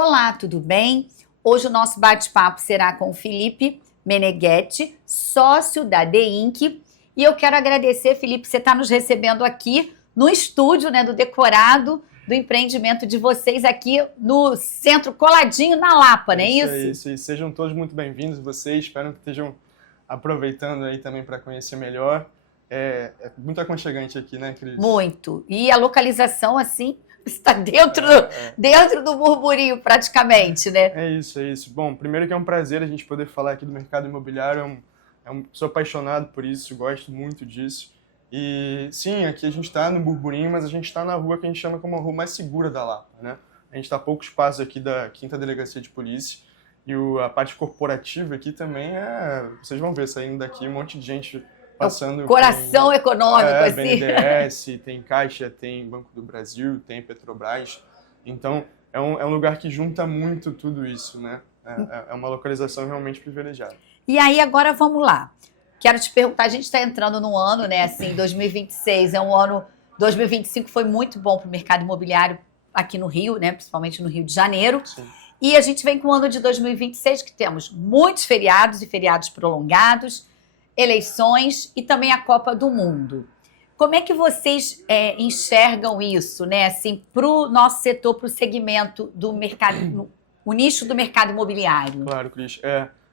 Olá, tudo bem? Hoje o nosso bate-papo será com o Felipe Meneghetti, sócio da The Inc. E eu quero agradecer, Felipe, você está nos recebendo aqui no estúdio, né, do decorado do empreendimento de vocês aqui no centro, coladinho na Lapa, não é isso? Isso. E sejam todos muito bem-vindos, vocês. Espero que estejam aproveitando aí também para conhecer melhor. É muito aconchegante aqui, né, Cris? Muito. E a localização, assim, está dentro do burburinho, praticamente, né? É isso. Bom, primeiro que é um prazer a gente poder falar aqui do mercado imobiliário. Sou apaixonado por isso, gosto muito disso. E sim, aqui a gente está no burburinho, mas a gente está na rua que a gente chama como a rua mais segura da Lapa, né? A gente está a poucos passos aqui da 5ª Delegacia de Polícia. E a parte corporativa aqui também vocês vão ver saindo daqui um monte de gente passando. Coração econômico, assim. BNDES, tem Caixa, tem Banco do Brasil, tem Petrobras. Então, é um lugar que junta muito tudo isso, né? É uma localização realmente privilegiada. E aí, agora vamos lá. Quero te perguntar, a gente está entrando num ano, né, assim, 2026 é um ano, 2025 foi muito bom para o mercado imobiliário aqui no Rio, né, principalmente no Rio de Janeiro. Sim. E a gente vem com o ano de 2026 que temos muitos feriados e feriados prolongados, eleições e também a Copa do Mundo. Como é que vocês enxergam isso, né, assim, para o nosso setor, para o segmento do mercado, o nicho do mercado imobiliário? Claro, Cris.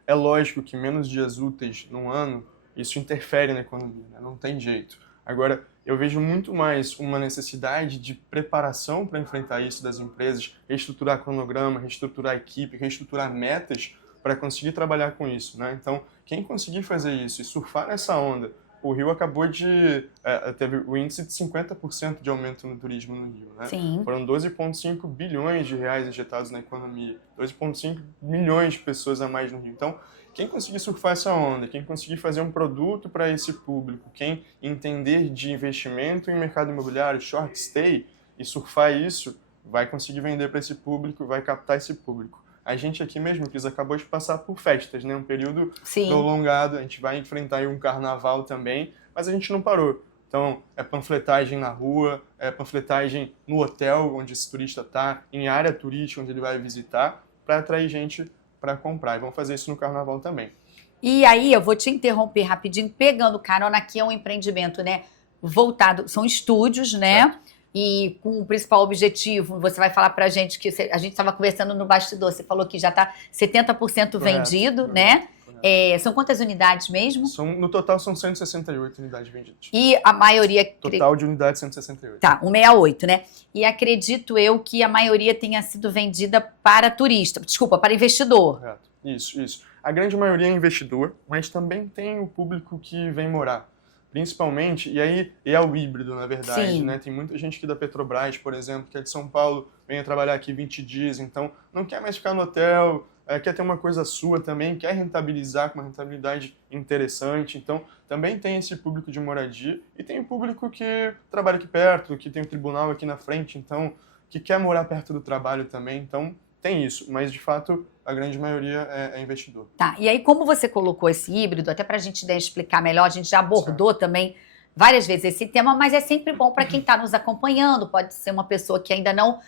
É lógico que menos dias úteis no ano, isso interfere na economia, né? Não tem jeito. Agora, eu vejo muito mais uma necessidade de preparação para enfrentar isso das empresas, reestruturar cronograma, reestruturar a equipe, reestruturar metas para conseguir trabalhar com isso, né? Então, quem conseguir fazer isso e surfar nessa onda, o Rio acabou teve o índice de 50% de aumento no turismo no Rio, né? Sim. Foram 12,5 bilhões de reais injetados na economia, 2,5 milhões de pessoas a mais no Rio. Então, quem conseguir surfar essa onda, quem conseguir fazer um produto para esse público, quem entender de investimento em mercado imobiliário, short stay, e surfar isso, vai conseguir vender para esse público, vai captar esse público. A gente aqui mesmo, Cris, acabou de passar por festas, né? Um período prolongado, a gente vai enfrentar aí um carnaval também, mas a gente não parou. Então, é panfletagem na rua, é panfletagem no hotel onde esse turista está, em área turística onde ele vai visitar, para atrair gente para comprar. E vamos fazer isso no carnaval também. E aí, eu vou te interromper rapidinho, pegando carona, aqui é um empreendimento, né, voltado, são estúdios, né? Certo. E com o principal objetivo, você vai falar pra gente que a gente estava conversando no bastidor, você falou que já está 70% vendido, né? Correto. São quantas unidades mesmo? No total são 168 unidades vendidas. E a maioria... Total de unidades 168. Tá, 168, né? E acredito eu que a maioria tenha sido vendida para turista, para investidor. Correto, isso. A grande maioria é investidor, mas também tem o público que vem morar. Principalmente, e aí é o híbrido, na verdade, Sim. né? Tem muita gente aqui da Petrobras, por exemplo, que é de São Paulo, vem trabalhar aqui 20 dias, então não quer mais ficar no hotel, quer ter uma coisa sua também, quer rentabilizar com uma rentabilidade interessante, então também tem esse público de moradia e tem o público que trabalha aqui perto, que tem o tribunal aqui na frente, então que quer morar perto do trabalho também, então tem isso, mas de fato a grande maioria é investidor. Tá, e aí como você colocou esse híbrido, até para a gente explicar melhor, a gente já abordou também várias vezes esse tema, mas é sempre bom para quem está nos acompanhando, pode ser uma pessoa que ainda não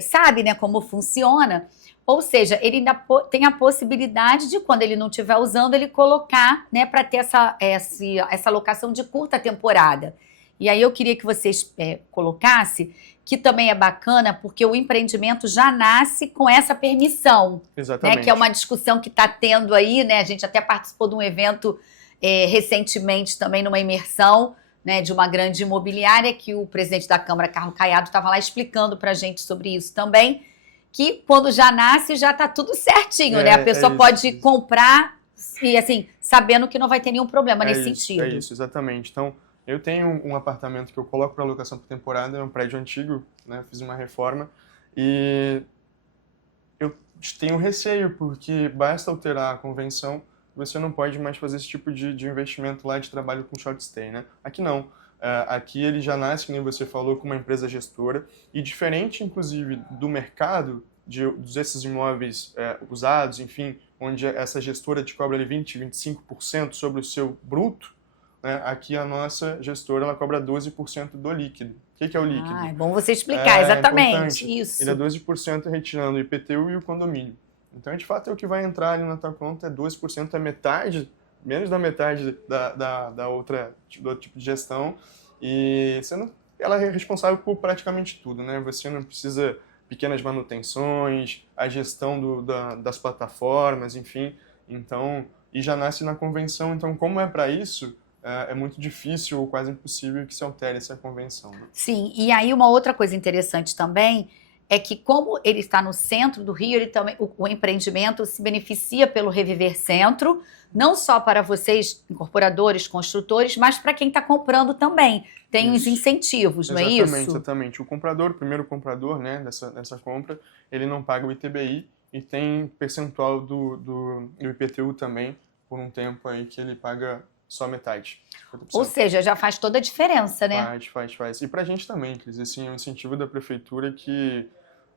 sabe, né, como funciona, ou seja, ele ainda tem a possibilidade de, quando ele não estiver usando, ele colocar, né, para ter essa locação de curta temporada. E aí eu queria que vocês colocassem que também é bacana, porque o empreendimento já nasce com essa permissão. Exatamente. Né, que é uma discussão que está tendo aí, né? A gente até participou de um evento recentemente também, numa imersão, né, de uma grande imobiliária, que o presidente da Câmara, Carlos Caiado, estava lá explicando para a gente sobre isso também, que quando já nasce já está tudo certinho, né? A pessoa pode comprar e, assim, sabendo que não vai ter nenhum problema nesse sentido. É isso, exatamente. Então, eu tenho um apartamento que eu coloco para locação por temporada, é um prédio antigo, né? Fiz uma reforma e eu tenho receio, porque basta alterar a convenção, você não pode mais fazer esse tipo de investimento lá de trabalho com short stay, né? Aqui não. Aqui ele já nasce, como você falou, com uma empresa gestora e diferente, inclusive, do mercado desses imóveis usados, enfim, onde essa gestora te cobra ali 20, 25% sobre o seu bruto, né? Aqui a nossa gestora ela cobra 12% do líquido. O que é o líquido? É bom você explicar, exatamente. Importante. Isso. Ele é 12% retirando o IPTU e o condomínio. Então, de fato, é o que vai entrar ali na tua conta, é 12%, é metade, menos da metade do outro tipo de gestão. E ela é responsável por praticamente tudo, né? Você não precisa pequenas manutenções, a gestão das plataformas, enfim. Então, e já nasce na convenção. Então, como é para isso, é muito difícil ou quase impossível que se altere essa convenção. Né? Sim, e aí uma outra coisa interessante também é que como ele está no centro do Rio, ele também, o empreendimento se beneficia pelo Reviver Centro, não só para vocês, incorporadores, construtores, mas para quem está comprando também. Tem os incentivos, não é isso? Exatamente. O primeiro comprador, né, dessa compra, ele não paga o ITBI e tem percentual do IPTU também, por um tempo aí que ele paga só metade. 50%. Ou seja, já faz toda a diferença, né? Faz. E pra gente também, Cris, assim, é um incentivo da prefeitura que,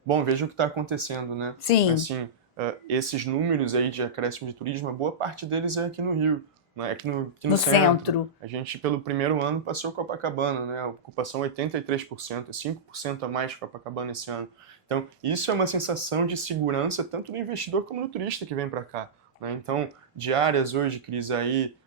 bom, veja o que está acontecendo, né? Sim. Assim, esses números aí de acréscimo de turismo, a boa parte deles é aqui no Rio, né? Aqui no centro. A gente, pelo primeiro ano, passou Copacabana, né? A ocupação 83%, é 5% a mais Copacabana esse ano. Então, isso é uma sensação de segurança tanto do investidor como do turista que vem para cá, né? Então, diárias hoje, Cris, aí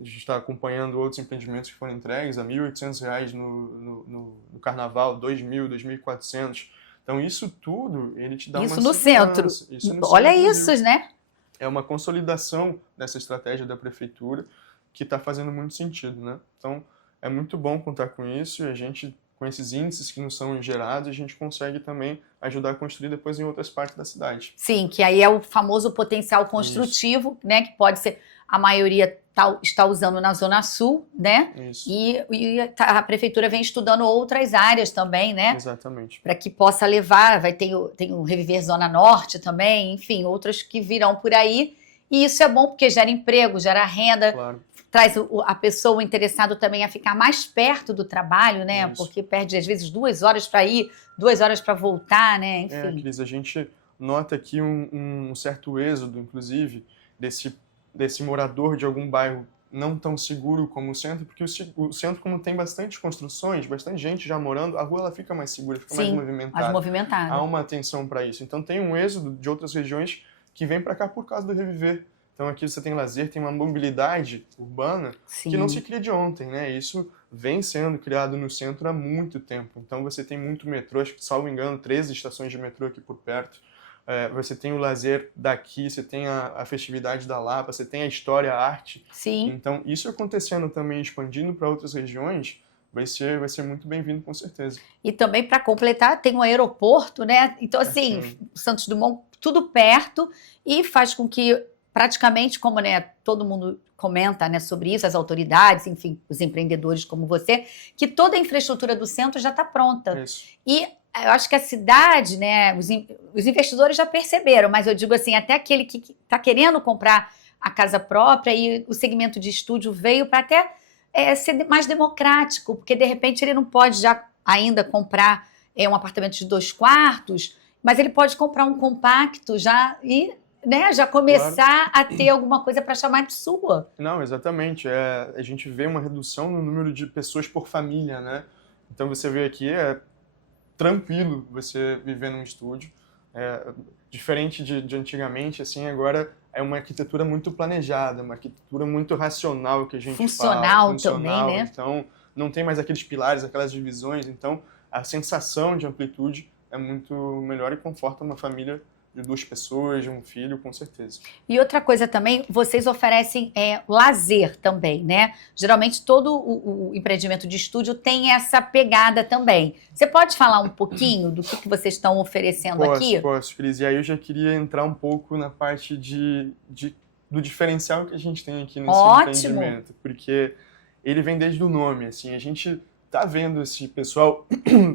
a gente está acompanhando outros empreendimentos que foram entregues a R$ 1.800 no carnaval, R$ 2.000, R$ 2.400. Então, isso tudo, ele te dá isso uma no segurança. centro. Isso no Olha centro isso, né? É uma consolidação dessa estratégia da prefeitura que está fazendo muito sentido, né? Então, é muito bom contar com isso e a gente, com esses índices que não são gerados, a gente consegue também ajudar a construir depois em outras partes da cidade. Sim, que aí é o famoso potencial construtivo, isso. Né? Que pode ser, a maioria está usando na Zona Sul, né? Isso. E a prefeitura vem estudando outras áreas também, né? Exatamente. Para que possa levar, tem o Reviver Zona Norte também, enfim, outras que virão por aí. E isso é bom porque gera emprego, gera renda, claro. Traz a pessoa, o interessado também a ficar mais perto do trabalho, né? Isso. Porque perde, às vezes, 2 horas para ir, 2 horas para voltar, né? Enfim. Cris, a gente nota aqui um certo êxodo, inclusive, desse morador de algum bairro não tão seguro como o centro, porque o centro, como tem bastante construções, bastante gente já morando, a rua ela fica mais segura, fica mais movimentada. Mais movimentada. Há uma atenção para isso. Então tem um êxodo de outras regiões que vem para cá por causa do Reviver. Então aqui você tem lazer, tem uma mobilidade urbana que não se cria de ontem, né? Isso vem sendo criado no centro há muito tempo. Então você tem muito metrô, acho que, salvo engano, 13 estações de metrô aqui por perto. Você tem o lazer daqui, você tem a festividade da Lapa, você tem a história, a arte. Sim. Então, isso acontecendo também, expandindo para outras regiões, vai ser muito bem-vindo, com certeza. E também, para completar, tem um aeroporto, né? Então, assim, Santos Dumont, tudo perto, e faz com que, praticamente, como né, todo mundo comenta né, sobre isso, as autoridades, enfim, os empreendedores como você, que toda a infraestrutura do centro já está pronta. Isso. E eu acho que a cidade, né, os investidores já perceberam, mas eu digo assim, até aquele que está querendo comprar a casa própria e o segmento de estúdio veio para até ser mais democrático, porque de repente ele não pode já ainda comprar um apartamento de 2 quartos, mas ele pode comprar um compacto já e né, já começar a ter alguma coisa para chamar de sua. Não, exatamente. A gente vê uma redução no número de pessoas por família, né? Então você vê aqui, tranquilo você viver num estúdio. Diferente de antigamente, assim, agora é uma arquitetura muito planejada, uma arquitetura muito racional que a gente funcional também, né? Então, não tem mais aqueles pilares, aquelas divisões. Então, a sensação de amplitude é muito melhor e conforta uma família de 2 pessoas, de um filho, com certeza. E outra coisa também, vocês oferecem lazer também, né? Geralmente todo o empreendimento de estúdio tem essa pegada também. Você pode falar um pouquinho do que vocês estão oferecendo aqui? Posso, Cris. E aí eu já queria entrar um pouco na parte do diferencial que a gente tem aqui nesse empreendimento. Porque ele vem desde o nome, assim, a gente tá vendo esse pessoal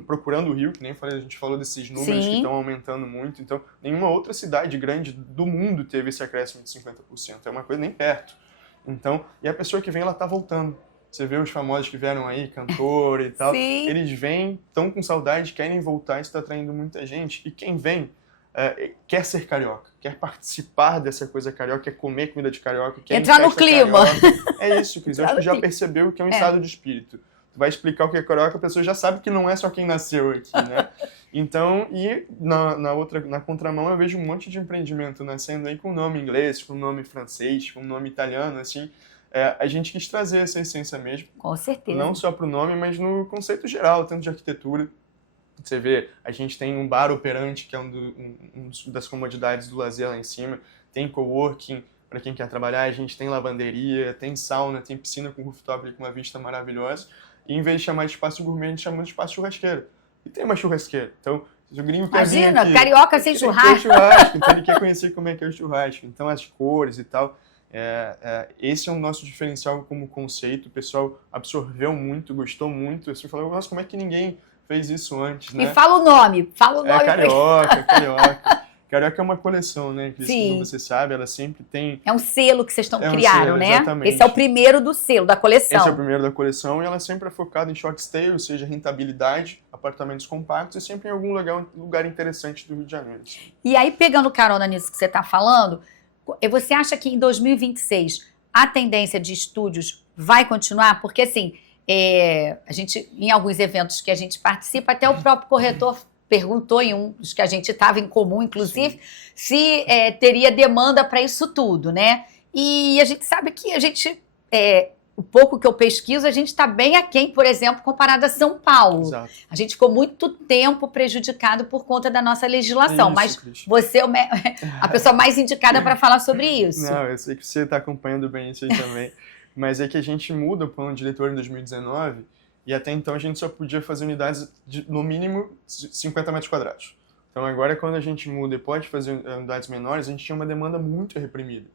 procurando o Rio, que nem falei, a gente falou desses números que estão aumentando muito, então nenhuma outra cidade grande do mundo teve esse acréscimo de 50%, é uma coisa nem perto. Então, e a pessoa que vem, ela tá voltando. Você vê os famosos que vieram aí, cantor e tal, eles vêm, estão com saudade, querem voltar, isso está atraindo muita gente, e quem vem, quer ser carioca, quer participar dessa coisa carioca, quer comer comida de carioca, quer entrar no clima. Carioca. É isso, Cris. Eu acho que já percebeu que é um estado de espírito. Tu vai explicar o que é carioca, a pessoa já sabe que não é só quem nasceu aqui, né? Então, e na contramão eu vejo um monte de empreendimento nascendo aí com nome inglês, com nome francês, com nome italiano, assim. A gente quis trazer essa essência mesmo. Com certeza. Não só pro nome, mas no conceito geral, tanto de arquitetura. Você vê, a gente tem um bar operante, que é uma das comodidades do lazer lá em cima. Tem coworking para quem quer trabalhar, a gente tem lavanderia, tem sauna, tem piscina com rooftop com uma vista maravilhosa. E em vez de chamar de espaço gourmet, a gente chama de espaço churrasqueiro. E tem uma churrasqueira. Então, se o gringo quer vir aqui, carioca sem churrasco. Então ele quer conhecer como é que é o churrasco. Então, as cores e tal. Esse é o nosso diferencial como conceito. O pessoal absorveu muito, gostou muito. Você falou, nossa, como é que ninguém fez isso antes, né? E fala o nome. Carioca. Carioca é uma coleção, né? Que, como você sabe, ela sempre tem... É um selo que vocês criaram, né? Exatamente. Esse é o primeiro do selo, da coleção. Esse é o primeiro da coleção e ela sempre é focada em short stay, ou seja, rentabilidade, apartamentos compactos e sempre em algum lugar interessante do Rio de Janeiro. E aí, pegando carona nisso que você está falando, você acha que em 2026 a tendência de estúdios vai continuar? Porque, assim, a gente, em alguns eventos que a gente participa, até o próprio corretor perguntou em um dos que a gente estava em comum, inclusive, se teria demanda para isso tudo, né? E a gente sabe que o pouco que eu pesquiso, a gente está bem aquém, por exemplo, comparado a São Paulo. Exato. A gente ficou muito tempo prejudicado por conta da nossa legislação, mas Cris. você é a pessoa mais indicada para falar sobre isso. Não, eu sei que você está acompanhando bem isso aí também, mas é que a gente muda o plano diretor em 2019 e até então a gente só podia fazer unidades de, no mínimo, 50 metros quadrados. Então agora, quando a gente muda e pode fazer unidades menores, a gente tinha uma demanda muito reprimida.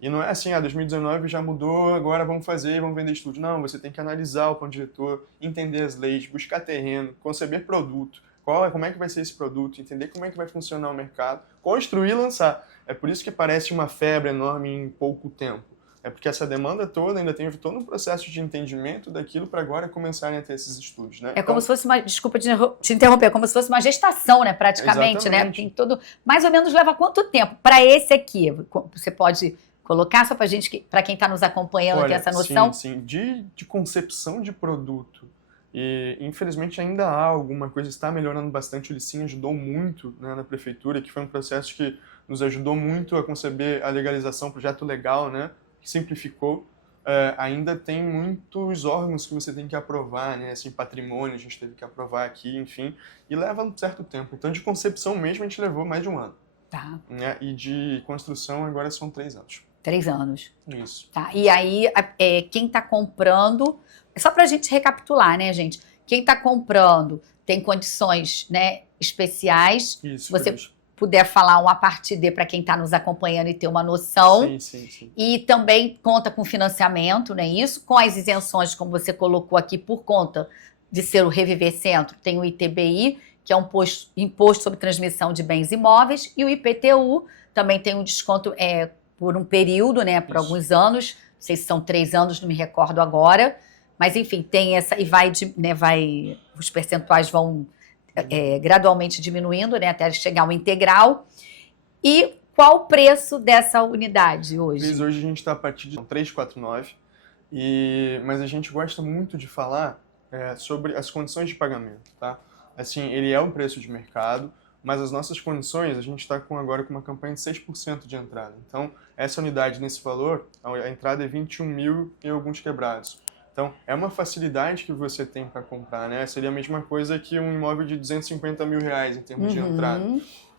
E não é assim, 2019 já mudou, agora vamos vender estúdio. Não, você tem que analisar o plano diretor, entender as leis, buscar terreno, conceber produto, como é que vai ser esse produto, entender como é que vai funcionar o mercado, construir e lançar. É por isso que parece uma febre enorme em pouco tempo. É porque essa demanda toda ainda tem todo um processo de entendimento daquilo para agora começarem a ter esses estúdios, né? Como se fosse uma, desculpa te interromper, como se fosse uma gestação, né, praticamente, né? Tem todo, mais ou menos leva quanto tempo? Para esse aqui, você pode colocar só para gente, para quem está nos acompanhando ter essa noção? Sim. De concepção de produto. E infelizmente ainda há alguma coisa, está melhorando bastante. O Licim ajudou muito, né, na prefeitura, que foi um processo que nos ajudou muito a conceber a legalização, projeto legal, né? Simplificou, ainda tem muitos órgãos que você tem que aprovar, né? Assim, patrimônio a gente teve que aprovar aqui, enfim, e leva um certo tempo. Então, de concepção mesmo, a gente levou mais de um ano. Tá. Né? E de construção, agora são 3 anos. 3 anos. Isso. Tá. E aí, quem está comprando, só para a gente recapitular, né, gente? Quem está comprando tem condições, né, especiais. Isso, você puder falar um a partir de para quem está nos acompanhando e ter uma noção. Sim. E também conta com financiamento, né? Isso, com as isenções, como você colocou aqui, por conta de ser o Reviver Centro, tem o ITBI, que é um imposto sobre transmissão de bens imóveis, e o IPTU também tem um desconto por um período, né? Por alguns anos, não sei se são 3 anos, não me recordo agora, mas enfim, tem essa, e os percentuais vão gradualmente diminuindo, né, até chegar ao integral. E qual o preço dessa unidade hoje? Hoje a gente está a partir de 349, mas a gente gosta muito de falar sobre as condições de pagamento, tá? Assim, ele é um preço de mercado, mas as nossas condições, a gente está agora com uma campanha de 6% de entrada. Então, essa unidade nesse valor, a entrada é 21 mil e alguns quebrados. Então, é uma facilidade que você tem para comprar, né? Seria a mesma coisa que um imóvel de 250 mil reais em termos de entrada.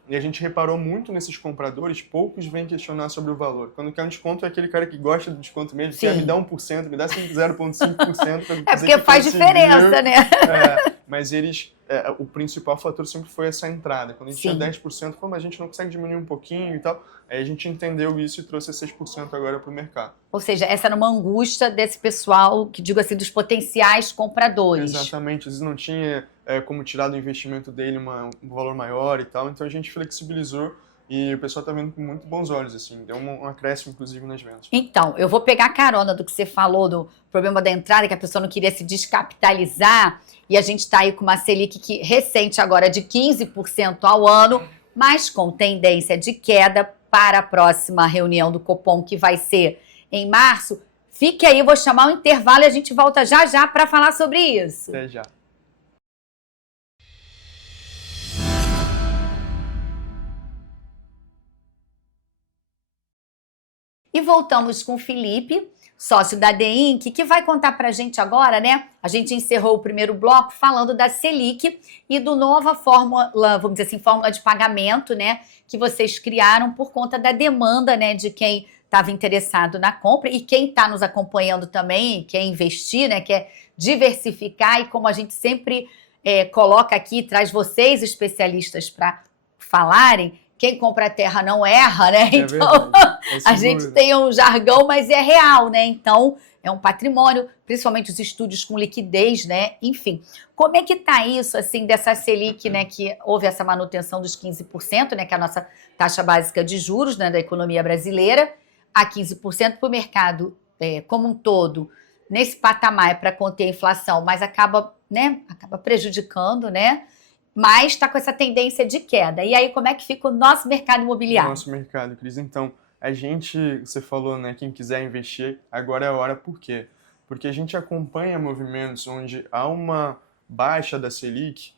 E a gente reparou muito nesses compradores, poucos vêm questionar sobre o valor. Quando quer um desconto, é aquele cara que gosta do desconto mesmo, quer me dar 1%, me dá 0,5%. Porque faz diferença, né? Mas o principal fator sempre foi essa entrada. Quando a gente tinha 10%, como a gente não consegue diminuir um pouquinho e tal, aí a gente entendeu isso e trouxe 6% agora para o mercado. Ou seja, essa era uma angústia desse pessoal, que digo assim, dos potenciais compradores. Exatamente, às vezes não tinha como tirar do investimento dele um valor maior e tal, então a gente flexibilizou e o pessoal está vendo com muito bons olhos, assim, deu um acréscimo, inclusive, nas vendas. Então, eu vou pegar a carona do que você falou do problema da entrada, que a pessoa não queria se descapitalizar, e a gente está aí com uma Selic recente agora de 15% ao ano, mas com tendência de queda para a próxima reunião do Copom, que vai ser em março. Fique aí, vou chamar o intervalo e a gente volta já já para falar sobre isso. Até já. E voltamos com o Felipe, sócio da DEINC, que vai contar para a gente agora, né? A gente encerrou o primeiro bloco falando da Selic e do nova fórmula, vamos dizer assim, fórmula de pagamento, né? Que vocês criaram por conta da demanda, né? De quem estava interessado na compra e quem está nos acompanhando também, quer investir, né? Quer diversificar e como a gente sempre coloca aqui, traz vocês especialistas para falarem, quem compra a terra não erra, né? Então, a gente tem um jargão, mas é real, né? Então, é um patrimônio, principalmente os estúdios com liquidez, né? Enfim, como é que tá isso, assim, dessa Selic, né? Que houve essa manutenção dos 15%, né? Que é a nossa taxa básica de juros, né? Da economia brasileira, a 15% para o mercado como um todo, nesse patamar para conter a inflação, mas acaba, né? Acaba prejudicando, né? Mas está com essa tendência de queda. E aí, como é que fica o nosso mercado imobiliário? Nosso mercado, Cris. Então, a gente, você falou, né, quem quiser investir, agora é a hora. Por quê? Porque a gente acompanha movimentos onde há uma baixa da Selic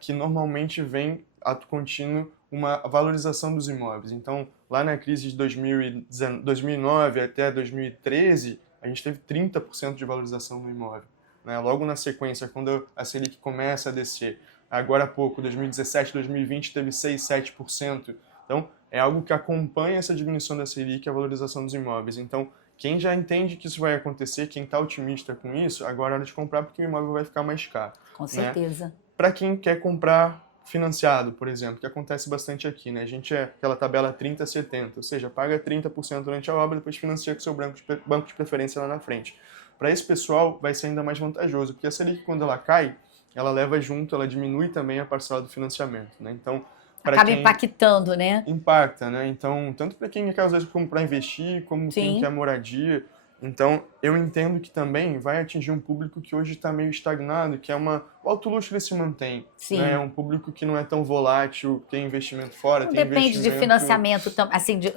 que normalmente vem, ato contínuo, uma valorização dos imóveis. Então, lá na crise de 2009 até 2013, a gente teve 30% de valorização do imóvel, né? Logo na sequência, quando a Selic começa a descer, agora há pouco, 2017, 2020, teve 6, 7%. Então, é algo que acompanha essa diminuição da Selic, a valorização dos imóveis. Então, quem já entende que isso vai acontecer, quem está otimista com isso, agora é hora de comprar porque o imóvel vai ficar mais caro. Com certeza. Né? Para quem quer comprar financiado, por exemplo, que acontece bastante aqui, né? A gente é aquela tabela 30-70, ou seja, paga 30% durante a obra, depois financia com o seu banco de preferência lá na frente. Para esse pessoal, vai ser ainda mais vantajoso, porque a Selic, quando ela cai, ela leva junto, ela diminui também a parcela do financiamento, né? Então, acaba impactando, né? Impacta, né? Então, tanto para quem quer, às vezes, para investir, como quem quer moradia. Então, eu entendo que também vai atingir um público que hoje está meio estagnado, que é o alto luxo ele se mantém. Sim. Né? É um público que não é tão volátil, tem investimento fora, não tem depende investimento... de financiamento, assim, de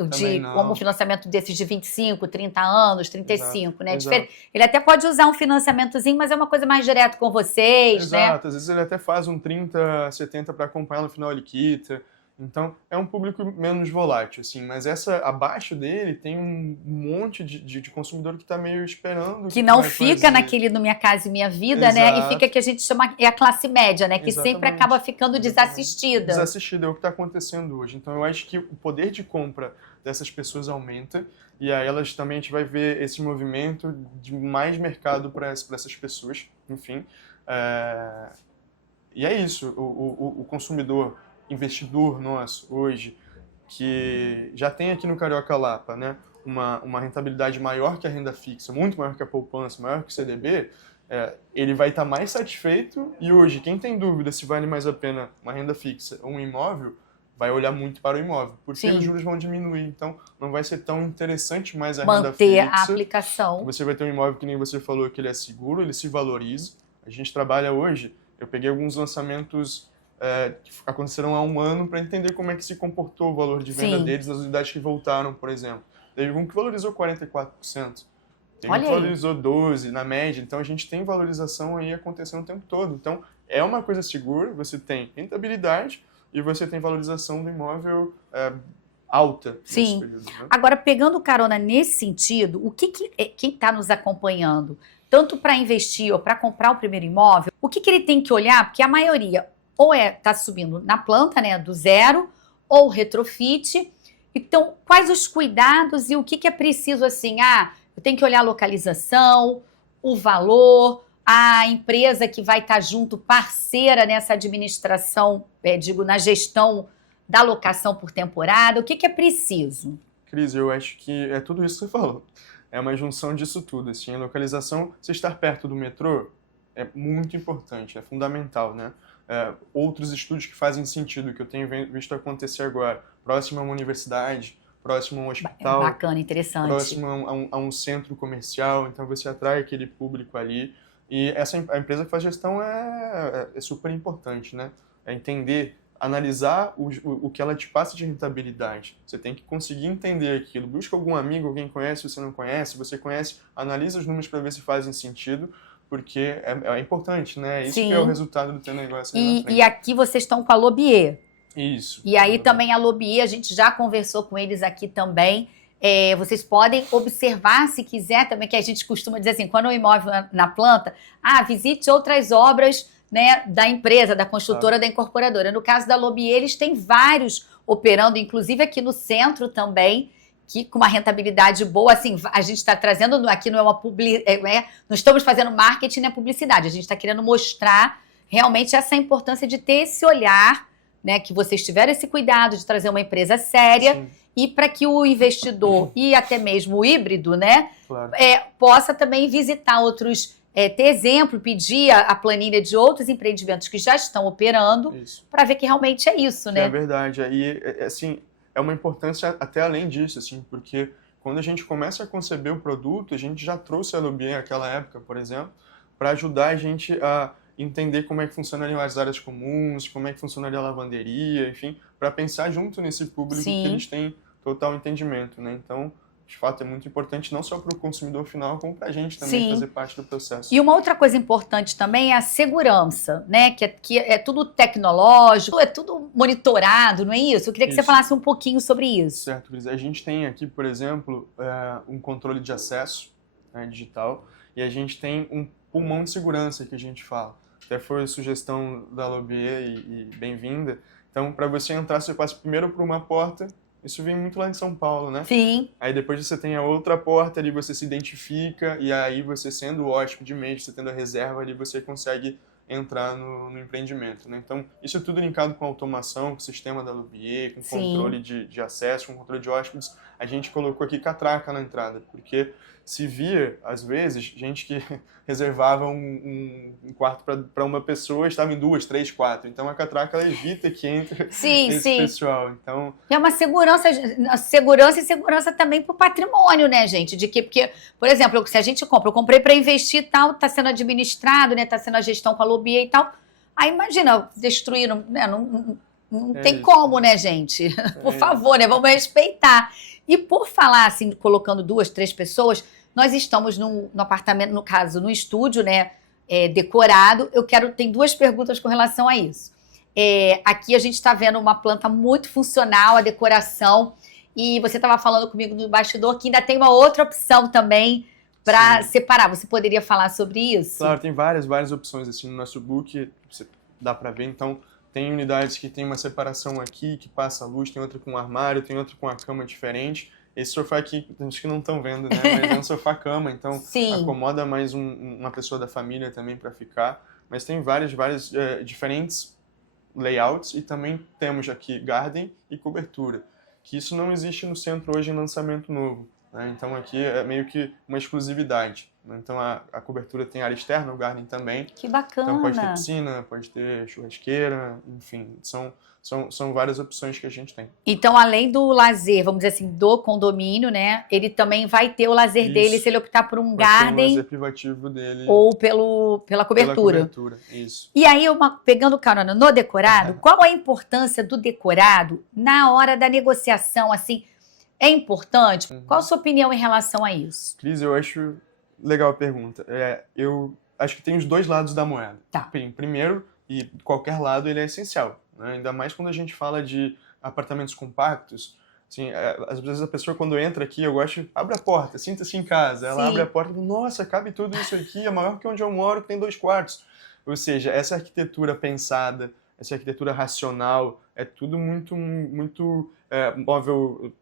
como um financiamento desses de 25, 30 anos, 35, né? Exato. Ele até pode usar um financiamentozinho, mas é uma coisa mais direto com vocês, né? Exato, às vezes ele até faz um 30, 70 para acompanhar, no final ele quita. Então, é um público menos volátil, assim, mas abaixo dele tem um monte de consumidor que está meio esperando. Que não fica naquele no Minha Casa e Minha Vida, né? E fica que a gente chama, a classe média, né? Que sempre acaba ficando desassistida. Desassistida, é o que está acontecendo hoje. Então, eu acho que o poder de compra dessas pessoas aumenta e aí elas também, a gente vai ver esse movimento de mais mercado para essas pessoas, enfim. E é isso, o consumidor, investidor nosso hoje, que já tem aqui no Carioca Lapa, né, uma rentabilidade maior que a renda fixa, muito maior que a poupança, maior que o CDB, ele vai estar mais satisfeito e hoje, quem tem dúvida se vale mais a pena uma renda fixa ou um imóvel, vai olhar muito para o imóvel, porque os juros vão diminuir, então não vai ser tão interessante mais a renda fixa. Manter a aplicação. Você vai ter um imóvel que nem você falou, que ele é seguro, ele se valoriza. A gente trabalha hoje, eu peguei alguns lançamentos que aconteceram há um ano para entender como é que se comportou o valor de venda deles nas unidades que voltaram, por exemplo. Teve um que valorizou 44%, tem um que valorizou 12% na média, então a gente tem valorização aí acontecendo o tempo todo. Então é uma coisa segura, você tem rentabilidade e você tem valorização do imóvel alta. Sim. Período, né? Agora, pegando carona nesse sentido, quem está nos acompanhando, tanto para investir ou para comprar o primeiro imóvel, o que ele tem que olhar? Porque a maioria ou está subindo na planta, né, do zero, ou retrofit. Então, quais os cuidados e o que é preciso, assim, eu tenho que olhar a localização, o valor, a empresa que vai estar junto, parceira nessa administração, na gestão da locação por temporada, o que é preciso? Cris, eu acho que é tudo isso que você falou. É uma junção disso tudo, assim, a localização, se estar perto do metrô, é muito importante, é fundamental, né? Outros estúdios que fazem sentido, que eu tenho visto acontecer agora, próximo a uma universidade, próximo a um hospital. Bacana, interessante. Próximo a um centro comercial, então você atrai aquele público ali. E a empresa que faz gestão é super importante, né? É entender analisar o que ela te passa de rentabilidade. Você tem que conseguir entender aquilo. Busca algum amigo, alguém conhece, você não conhece, você conhece, analisa os números para ver se fazem sentido, porque é importante, né? Isso que é o resultado do teu negócio ali na frente. E aqui vocês estão com a Lobier. Isso. E aí também a Lobier, a gente já conversou com eles aqui também. Vocês podem observar, se quiser também, que a gente costuma dizer assim, quando o imóvel na planta, visite outras obras, né, da empresa, da construtora, da incorporadora. No caso da Lobier, eles têm vários operando, inclusive aqui no centro também, que com uma rentabilidade boa, assim, a gente está trazendo, aqui não é uma não estamos fazendo marketing nem publicidade, a gente está querendo mostrar realmente essa importância de ter esse olhar, né, que vocês tiveram esse cuidado de trazer uma empresa séria. Sim. E para que o investidor e até mesmo o híbrido, né, claro, possa também visitar outros, ter exemplo, pedir a planilha de outros empreendimentos que já estão operando, para ver que realmente é isso, né? É verdade. Aí, assim, é uma importância até além disso, assim, porque quando a gente começa a conceber o produto, a gente já trouxe a Lobier naquela época, por exemplo, para ajudar a gente a entender como é que funcionariam as áreas comuns, como é que funcionaria a lavanderia, enfim, para pensar junto nesse público. Sim. Que eles têm total entendimento, né? Então, de fato, é muito importante não só para o consumidor final, como para a gente também. Sim. Fazer parte do processo. E uma outra coisa importante também é a segurança, né? Que é tudo tecnológico, é tudo monitorado, não é isso? Eu queria que você falasse um pouquinho sobre isso. Certo, Cris. A gente tem aqui, por exemplo, um controle de acesso, né, digital, e a gente tem um pulmão de segurança que a gente fala. Até foi a sugestão da Lobier e bem-vinda. Então, para você entrar, você passa primeiro por uma porta. Isso vem muito lá em São Paulo, né? Sim. Aí depois você tem a outra porta ali, você se identifica, e aí você sendo o hóspede mesmo, você tendo a reserva ali, você consegue entrar no empreendimento, né? Então, isso é tudo linkado com automação, com o sistema da Lobier, com controle de acesso, com controle de hóspedes. A gente colocou aqui catraca na entrada, porque se via, às vezes, gente que reservava um quarto para uma pessoa, estava em 2, 3, 4. Então, a catraca ela evita que entre esse pessoal. Então, é uma segurança e segurança também para o patrimônio, né, gente? Porque, por exemplo, se a gente compra, eu comprei para investir e tal, está sendo administrado, né? Está sendo a gestão com a Lobier e tal. Aí, imagina, destruir, né? Não tem como, né, gente? Por favor, né? Vamos respeitar. E por falar, assim, colocando 2, 3 pessoas, nós estamos no apartamento, no caso, no estúdio, né, decorado. Tem 2 perguntas com relação a isso. Aqui a gente está vendo uma planta muito funcional, a decoração, e você estava falando comigo no bastidor que ainda tem uma outra opção também para separar. Você poderia falar sobre isso? Claro, tem várias opções assim no nosso book, você dá para ver. Então, tem unidades que tem uma separação aqui, que passa a luz, tem outra com armário, tem outra com a cama diferente. Esse sofá aqui, tem gente que não estão vendo, né? Mas é um sofá-cama, então acomoda mais uma pessoa da família também para ficar. Mas tem várias diferentes layouts e também temos aqui garden e cobertura, que isso não existe no centro hoje em lançamento novo, né? Então aqui é meio que uma exclusividade. Então a cobertura tem área externa, o garden também. Que bacana! Então pode ter piscina, pode ter churrasqueira, enfim, são várias opções que a gente tem. Então, além do lazer, vamos dizer assim, do condomínio, né? Ele também vai ter o lazer dele se ele optar por um garden. O lazer privativo dele. Ou pela cobertura. Pela cobertura, isso. E aí, pegando carona no decorado, qual a importância do decorado na hora da negociação, assim? É importante? Qual a sua opinião em relação a isso? Cris, eu acho legal a pergunta. Eu acho que tem os 2 lados da moeda. Tá. Primeiro, e qualquer lado ele é essencial, né? Ainda mais quando a gente fala de apartamentos compactos. Assim, às vezes a pessoa quando entra aqui, eu gosto, abre a porta, sinta-se em casa. Ela abre a porta e fala, nossa, cabe tudo isso aqui, é maior que onde eu moro, que tem 2 quartos. Ou seja, essa arquitetura pensada, essa arquitetura racional, é tudo muito móvel,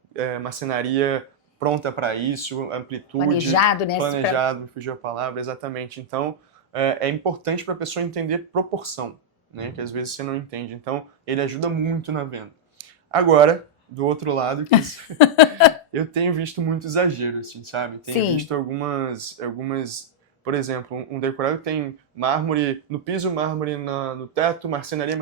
marcenaria pronta para isso, amplitude. Planejado, né? Planejado, me fugiu a palavra, exatamente. Então, é importante para a pessoa entender proporção, né? Que às vezes você não entende. Então, ele ajuda muito na venda. Agora, do outro lado, eu tenho visto muito exagero, assim, sabe? Tenho visto algumas, por exemplo, um decorado tem mármore no piso, mármore no teto, marcenaria,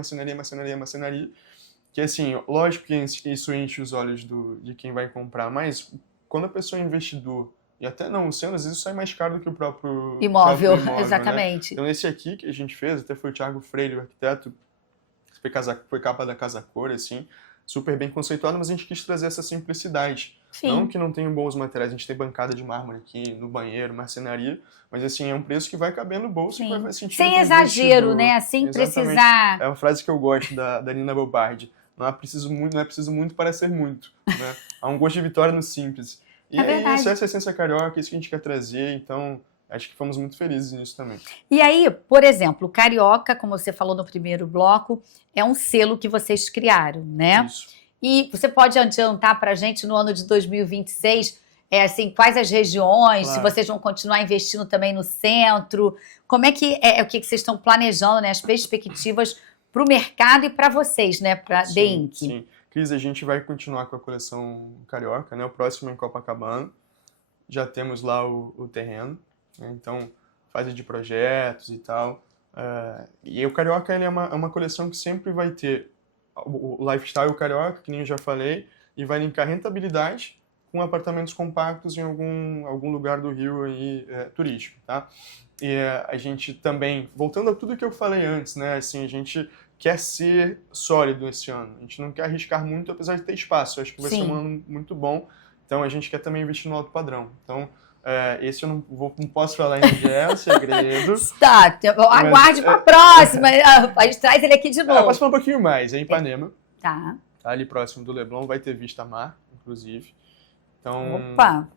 que assim, lógico que isso enche os olhos de quem vai comprar, mas quando a pessoa é investidor, e até não sendo, às vezes sai mais caro do que o próprio imóvel, né? exatamente. Então esse aqui que a gente fez, até foi o Thiago Freire, o arquiteto, foi capa da Casa Cor, assim, super bem conceituado, mas a gente quis trazer essa simplicidade. Sim. Não que não tenham bons materiais, a gente tem bancada de mármore aqui, no banheiro, marcenaria, mas assim, é um preço que vai caber no bolso e vai fazer sentido. Sem exagero, né? Sem precisar... É uma frase que eu gosto da Nina Bobardi. Não é preciso muito para ser muito, né? Há um gosto de vitória no simples. E é isso, essa é a essência carioca, é isso que a gente quer trazer, então acho que fomos muito felizes nisso também. E aí, por exemplo, o Carioca, como você falou no primeiro bloco, é um selo que vocês criaram, né? Isso. E você pode adiantar para a gente no ano de 2026, assim, quais as regiões, se vocês vão continuar investindo também no centro, como é que o que vocês estão planejando, né? As perspectivas para o mercado e para vocês, né? Para The Ink. Sim. Cris, a gente vai continuar com a coleção Carioca, né? O próximo é em Copacabana. Já temos lá o terreno, né? Então, fase de projetos e tal. E o Carioca ele é uma coleção que sempre vai ter o lifestyle Carioca, que nem eu já falei, e vai linkar rentabilidade com apartamentos compactos em algum lugar do Rio aí, turístico, tá? E a gente também, voltando a tudo que eu falei antes, né? Assim, a gente quer ser sólido esse ano. A gente não quer arriscar muito, apesar de ter espaço. Eu acho que vai ser um ano muito bom. Então, a gente quer também investir no alto padrão. Então, esse eu não posso falar ainda, já é um segredo. Tá, aguarde para a próxima. A gente traz ele aqui de novo. Posso falar um pouquinho mais. É em Ipanema. Tá. Ali próximo do Leblon, vai ter vista mar, inclusive. Então, opa!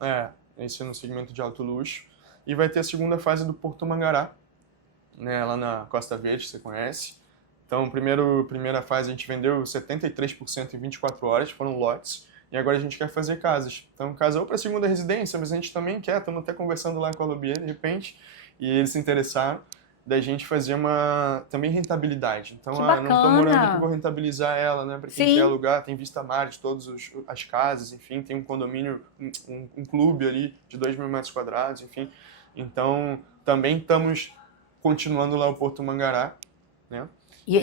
Esse é no segmento de alto luxo. E vai ter a segunda fase do Porto Mangará, né, lá na Costa Verde, você conhece. Então, primeira fase a gente vendeu 73% em 24 horas, foram lotes. E agora a gente quer fazer casas. Então, casa ou para segunda residência, mas a gente também quer, estamos até conversando lá com a Lobier, de repente, e eles se interessaram da gente fazer também rentabilidade. Então, não estou morando aqui, vou rentabilizar ela, né? Para quem quer alugar, tem vista mar de todas as casas, enfim, tem um condomínio, um clube ali de 2.000 metros quadrados, enfim. Então, também estamos continuando lá o Porto Mangará, né? E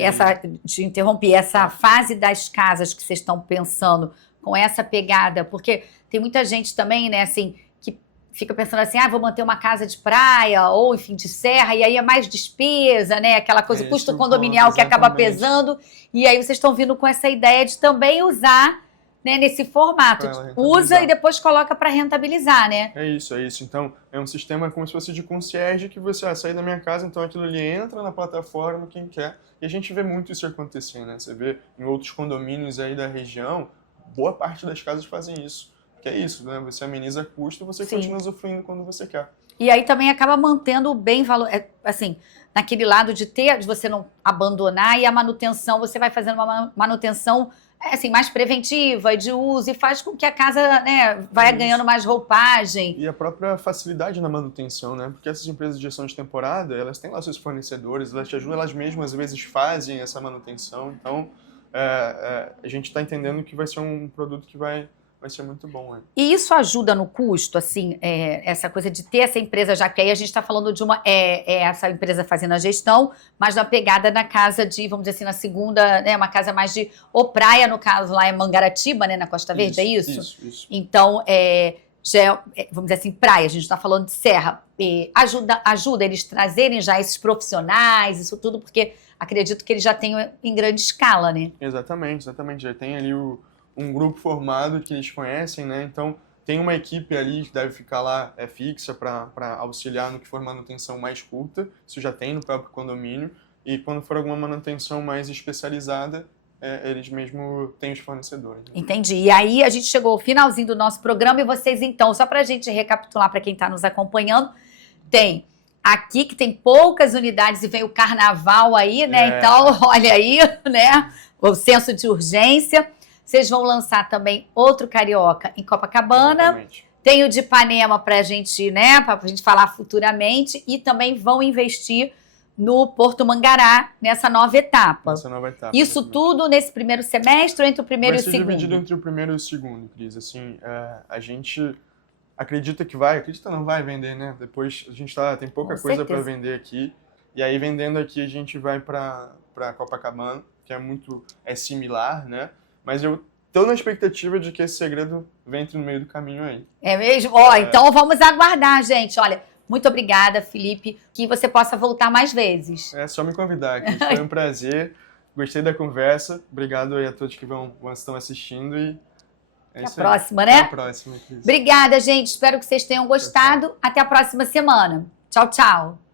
te interrompi, essa fase das casas que vocês estão pensando com essa pegada, porque tem muita gente também, né, assim, que fica pensando assim, vou manter uma casa de praia ou, enfim, de serra, e aí é mais despesa, né, aquela coisa, custo condominial que acaba pesando, e aí vocês estão vindo com essa ideia de também usar, né, nesse formato, usa e depois coloca para rentabilizar, né? É isso. Então, é um sistema como se fosse de concierge que você sair da minha casa, então aquilo ali entra na plataforma, quem quer, e a gente vê muito isso acontecer, né? Você vê em outros condomínios aí da região, boa parte das casas fazem isso. Que é isso, né? Você ameniza custo, você continua usufruindo quando você quer. E aí também acaba mantendo bem valor, assim, naquele lado de você não abandonar, e a manutenção, você vai fazendo uma manutenção assim, mais preventiva, de uso, e faz com que a casa, né, vai ganhando mais roupagem. E a própria facilidade na manutenção, né? Porque essas empresas de gestão de temporada, elas têm lá seus fornecedores, elas te ajudam, elas mesmas às vezes fazem essa manutenção. Então, a gente está entendendo que vai ser um produto que vai ser muito bom. E isso ajuda no custo, assim, essa coisa de ter essa empresa, já que aí a gente está falando de essa empresa fazendo a gestão, mas na pegada na casa de, vamos dizer assim, na segunda, né, uma casa mais de, ou praia, no caso lá é Mangaratiba, né, na Costa Verde, é isso? Isso. Então, vamos dizer assim, praia, a gente está falando de serra, ajuda eles trazerem já esses profissionais, isso tudo, porque acredito que eles já tenham em grande escala, né? Exatamente, já tem ali um grupo formado que eles conhecem, né? Então, tem uma equipe ali que deve ficar lá fixa para auxiliar no que for manutenção mais curta, isso já tem no próprio condomínio, e quando for alguma manutenção mais especializada, eles mesmo têm os fornecedores. Né? Entendi. E aí a gente chegou ao finalzinho do nosso programa e vocês, então, só para a gente recapitular para quem está nos acompanhando, tem aqui que tem poucas unidades e vem o carnaval aí, né? Então, olha aí, né? O senso de urgência. Vocês vão lançar também outro Carioca em Copacabana. Exatamente. Tem o de Ipanema pra gente, né? Pra gente falar futuramente. E também vão investir no Porto Mangará, nessa nova etapa. Isso tudo nesse primeiro semestre ou entre o primeiro e o segundo? Vai ser dividido entre o primeiro e o segundo, Cris. Assim, a gente acredita não vai vender, né? Depois a gente tem pouca coisa para vender aqui. E aí, vendendo aqui, a gente vai para Copacabana, que é similar, né? Mas eu tô na expectativa de que esse segredo entre no meio do caminho aí. É mesmo? Então vamos aguardar, gente. Olha, muito obrigada, Felipe, que você possa voltar mais vezes. É só me convidar, que foi um prazer. Gostei da conversa. Obrigado aí a todos que estão assistindo e até a próxima, né? Até a próxima, Cris. Obrigada, gente. Espero que vocês tenham gostado. Até a próxima semana. Tchau, tchau.